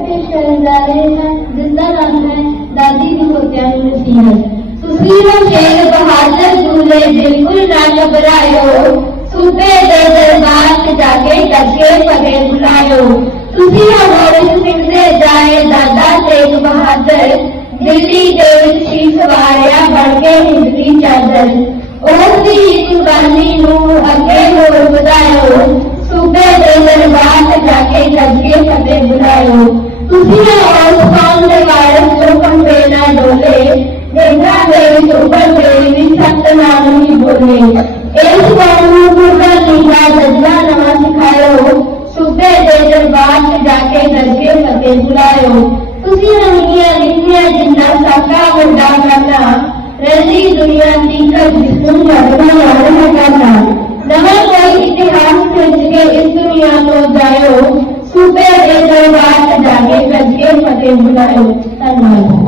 के शहजादे हैं, जिंदा नाम है दादी की होत्या नसीहत। सुशीला शेर बहादुर दूल्हे बिल्कुल ना घबरायो, सूबे दे दरबार से जाके करके पगे बुलायो। सुशीला गोविंद सिंह दे जाए दादा तेग बहादुर, दिल्ली दे विच शीश वारिया बन के हिंदवी चादर। उसकी कुर्बानी नू अगे होर वधायो, सूबे दे दरबार से जाके करके पगे बुलायो। सुशीला और कौम दे वारस जो पंपे ना डोले, गंगा दे विच उपर दे विच सतनाम ही बोले। इस कौम नू गुरदा नीला जज्बा नवा सिखायो, सूबे दे दरबार से जाके करके पगे बुलायो। सुशीला निया लिखिया जिन्ना साका वड्डा करना, रही दुनिया तीकर जिसनू लगना याद करना। नवा कोई इतिहास सृज के इस दुनिया को जायो, सूबे दे दरबार से जाके करके पगे बुलायो। धन्यवाद।